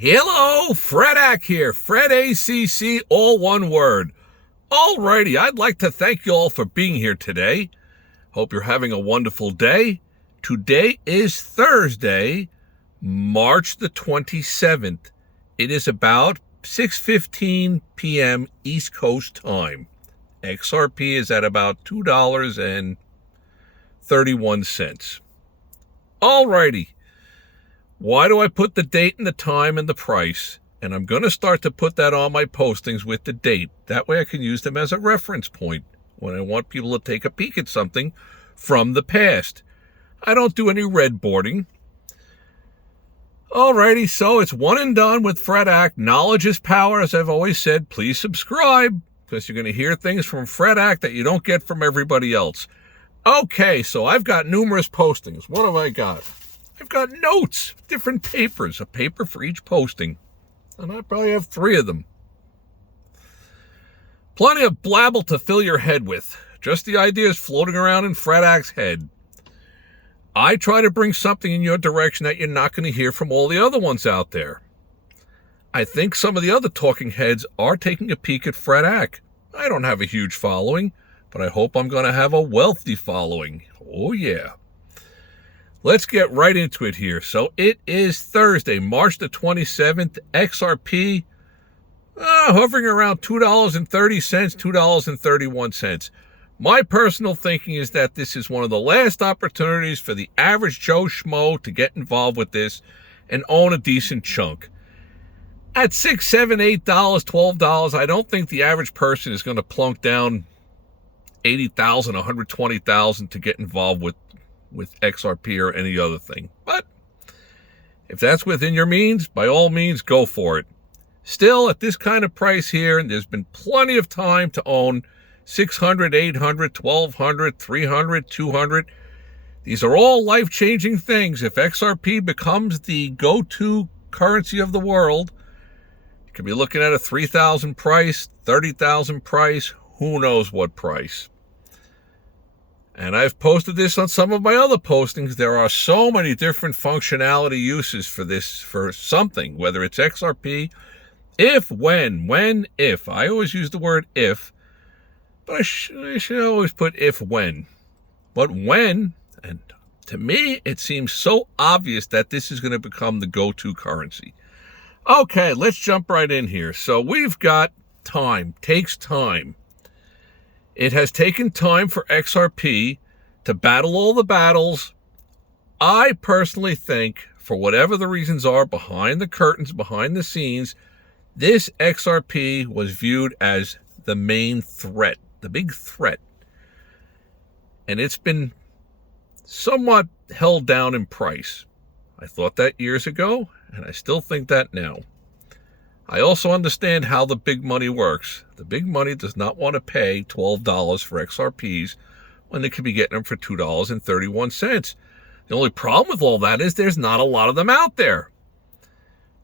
Hello, Fredac here. Fred ACC, all one word. Alrighty, I'd like to thank you all for being here today. Hope you're having a wonderful day. Today is Thursday, March the 27th. It is about 6:15 p.m. East Coast time. XRP is at about $2.31. Alrighty. Why do I put the date and the time and the price? And I'm going to start to put that on my postings with the date. That way I can use them as a reference point when I want people to take a peek at something from the past. I don't do any red boarding. Alrighty, so it's one and done with Fredac. Knowledge is power, as I've always said. Please subscribe, because you're going to hear things from Fredac that you don't get from everybody else. Okay, so I've got numerous postings. What have I got? I've got notes, different papers, a paper for each posting. And I probably have 3 of them. Plenty of blabble to fill your head with. Just the ideas floating around in Fredac's head. I try to bring something in your direction that you're not going to hear from all the other ones out there. I think some of the other talking heads are taking a peek at Fredac. I don't have a huge following, but I hope I'm going to have a wealthy following. Oh yeah. Let's get right into it here. So it is Thursday, March the 27th. XRP hovering around $2.30, $2.31. My personal thinking is that this is one of the last opportunities for the average Joe Schmo to get involved with this and own a decent chunk. At $6, $7, $8, $12, I don't think the average person is going to plunk down $80,000, $120,000 to get involved with XRP or any other thing. But if that's within your means, by all means, go for it. Still, at this kind of price here, and there's been plenty of time to own 600, 800, 1200, 300, 200. These are all life-changing things. If XRP becomes the go-to currency of the world, you could be looking at a 3,000 price, 30,000 price, who knows what price. And I've posted this on some of my other postings. There are so many different functionality uses for this, for something, whether it's XRP, if, when, if. I always use the word if, but I should always put if, when. But when, and to me, it seems so obvious that this is going to become the go-to currency. Okay, let's jump right in here. So we've got time, takes time. It has taken time for XRP to battle all the battles. I personally think, for whatever the reasons are behind the curtains, behind the scenes, this XRP was viewed as the main threat, the big threat. And it's been somewhat held down in price. I thought that years ago, and I still think that now. I also understand how the big money works. The big money does not want to pay $12 for XRPs when they could be getting them for $2.31. The only problem with all that is there's not a lot of them out there.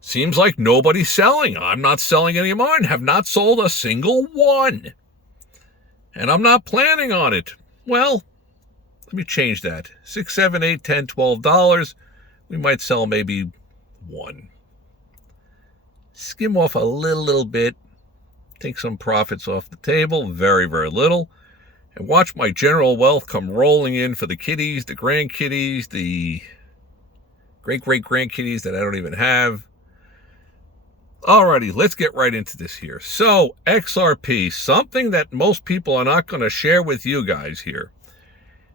Seems like nobody's selling. I'm not selling any of mine. Have not sold a single one. And I'm not planning on it. Well, let me change that. $6, $7, $8, $10, $12. We might sell maybe one. Skim off a little bit, take some profits off the table, very, very little, and watch my general wealth come rolling in for the kiddies, the grandkiddies, the great-great-grandkiddies that I don't even have. Alrighty, let's get right into this here. So, XRP, something that most people are not going to share with you guys here.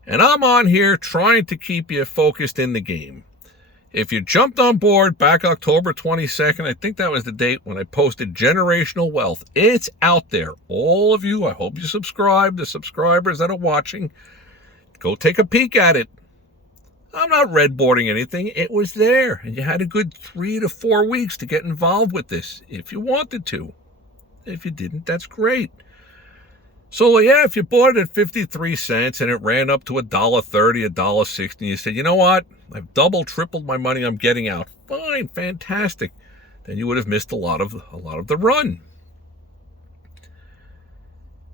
And I'm on here trying to keep you focused in the game. If you jumped on board back October 22nd, I think that was the date when I posted Generational Wealth. It's out there. All of you, I hope you subscribe. The subscribers that are watching, go take a peek at it. I'm not red boarding anything. It was there. And you had a good 3 to 4 weeks to get involved with this if you wanted to. If you didn't, that's great. So, yeah, if you bought it at 53 cents and it ran up to $1.30, $1.60, and you said, you know what? I've doubled, tripled my money I'm getting out. Fine, fantastic. Then you would have missed a lot of the run.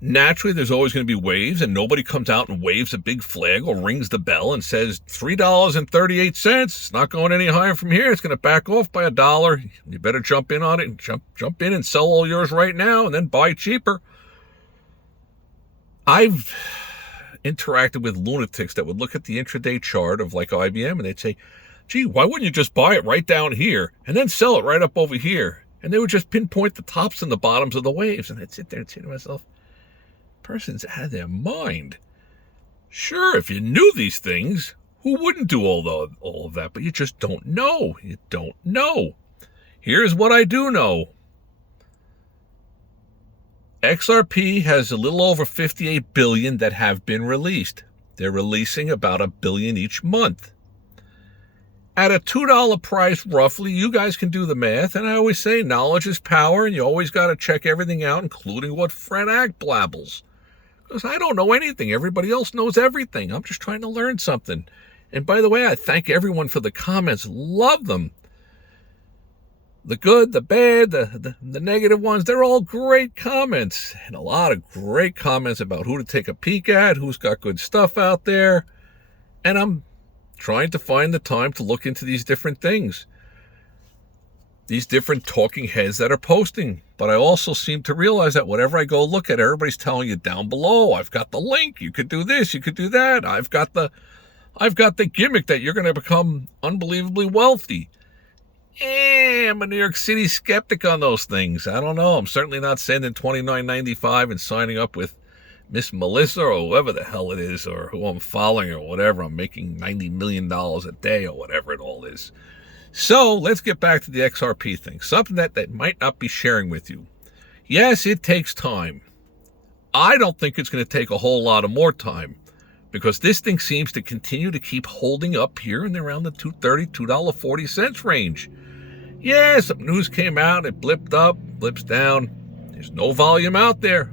naturally there's always going to be waves, and nobody comes out and waves a big flag or rings the bell and says $3.38. It's not going any higher from here. It's going to back off by $1. You better jump in on it and jump in and sell all yours right now and then buy cheaper. I've interacted with lunatics that would look at the intraday chart of like IBM and they'd say, gee, why wouldn't you just buy it right down here and then sell it right up over here? And they would just pinpoint the tops and the bottoms of the waves. And I'd sit there and say to myself, person's out of their mind. Sure, if you knew these things, who wouldn't do all of that? But you just don't know. You don't know. Here's what I do know. XRP has a little over 58 billion that have been released. They're releasing about $1 billion each month. At a $2 price, roughly, you guys can do the math. And I always say knowledge is power, and you always got to check everything out, including what Fred Ag blabbles. Because I don't know anything. Everybody else knows everything. I'm just trying to learn something. And by the way, I thank everyone for the comments. Love them. The good, the bad, the negative ones, they're all great comments. And a lot of great comments about who to take a peek at, who's got good stuff out there. And I'm trying to find the time to look into these different things. These different talking heads that are posting. But I also seem to realize that whatever I go look at, everybody's telling you down below, I've got the link, you could do this, you could do that. I've got the gimmick that you're going to become unbelievably wealthy. I'm a New York City skeptic on those things. I don't know. I'm certainly not sending $29.95 and signing up with Miss Melissa or whoever the hell it is, or who I'm following or whatever. I'm making $90 million a day or whatever it all is. So let's get back to the XRP thing. Something that might not be sharing with you. Yes, it takes time. I don't think it's going to take a whole lot of more time, because this thing seems to continue to keep holding up here in around the $2.30, $2.40 range. Yeah, some news came out, it blipped up, blips down. There's no volume out there.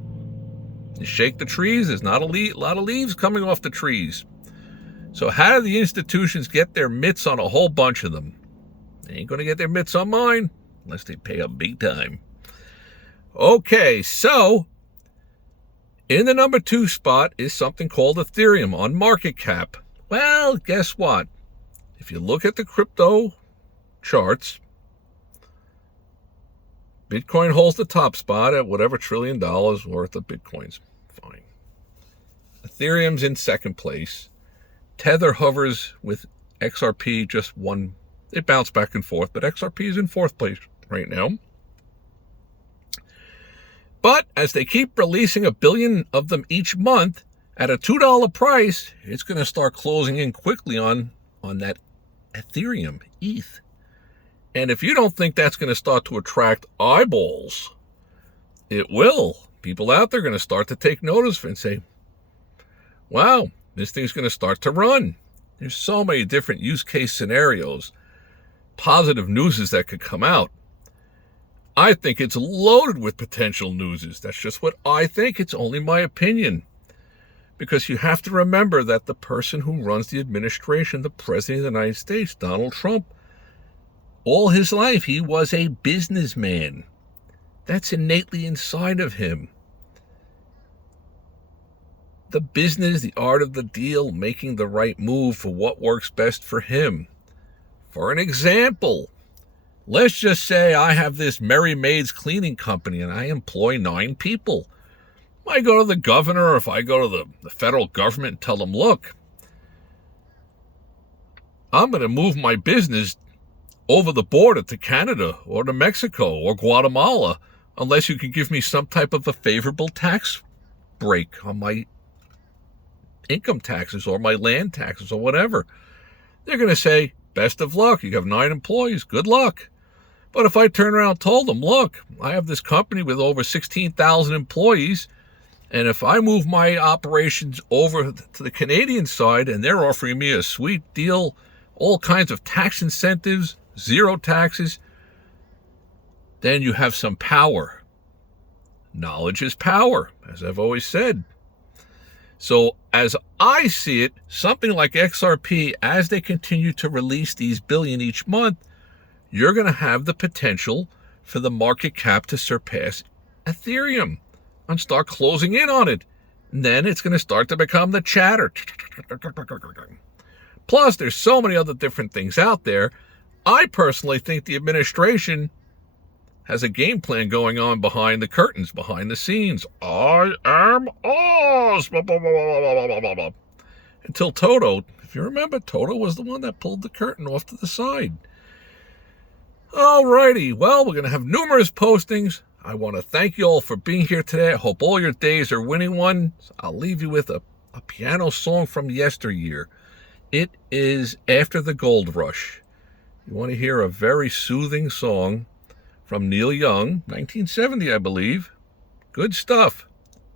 You shake the trees, there's not a lot of leaves coming off the trees. So how do the institutions get their mitts on a whole bunch of them? They ain't going to get their mitts on mine unless they pay up big time. Okay, so in the number 2 spot is something called Ethereum on market cap. Well, guess what? If you look at the crypto charts, Bitcoin holds the top spot at whatever $1 trillion worth of Bitcoins. Fine. Ethereum's in second place. Tether hovers with XRP just one. They bounce back and forth, but XRP is in fourth place right now. But as they keep releasing 1 billion of them each month at a $2 price, it's going to start closing in quickly on that Ethereum, ETH. And if you don't think that's going to start to attract eyeballs, it will. People out there are going to start to take notice and say, wow, this thing's going to start to run. There's so many different use case scenarios, positive newses that could come out. I think it's loaded with potential newses. That's just what I think. It's only my opinion. Because you have to remember that the person who runs the administration, the President of the United States, Donald Trump, all his life he was a businessman. That's innately inside of him. The business, the art of the deal, making the right move for what works best for him. For an example, let's just say I have this Merry Maids cleaning company and I employ 9 people. If I go to the governor or if I go to the federal government and tell them, look, I'm going to move my business over the border to Canada or to Mexico or Guatemala unless you can give me some type of a favorable tax break on my income taxes or my land taxes or whatever. They're going to say, best of luck. You have 9 employees. Good luck. But if I turn around and told them, look, I have this company with over 16,000 employees, and if I move my operations over to the Canadian side and they're offering me a sweet deal, all kinds of tax incentives, 0 taxes, then you have some power. Knowledge is power, as I've always said. So as I see it, something like XRP, as they continue to release these billion each month, you're going to have the potential for the market cap to surpass Ethereum. and start closing in on it. And then it's going to start to become the chatter. Plus, there's so many other different things out there. I personally think the administration has a game plan going on behind the curtains, behind the scenes. I am Oz. Until Toto, if you remember, Toto was the one that pulled the curtain off to the side. Alrighty, well, we're going to have numerous postings. I want to thank you all for being here today. I hope all your days are winning ones. I'll leave you with a piano song from yesteryear. It is After the Gold Rush. You want to hear a very soothing song from Neil Young, 1970, I believe. Good stuff.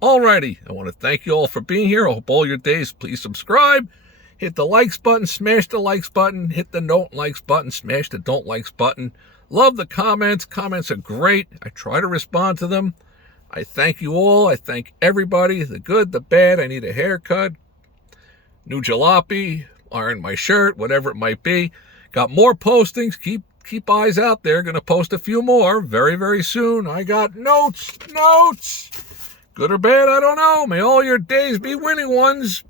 Alrighty, I want to thank you all for being here. I hope all your days. Please subscribe. Hit the likes button, smash the likes button, hit the don't likes button, smash the don't likes button. Love the comments. Comments are great. I try to respond to them. I thank you all. I thank everybody, the good, the bad. I need a haircut, new jalopy, iron my shirt, whatever it might be. Got more postings. Keep eyes out there. Going to post a few more very, very soon. I got notes. Good or bad, I don't know. May all your days be winning ones.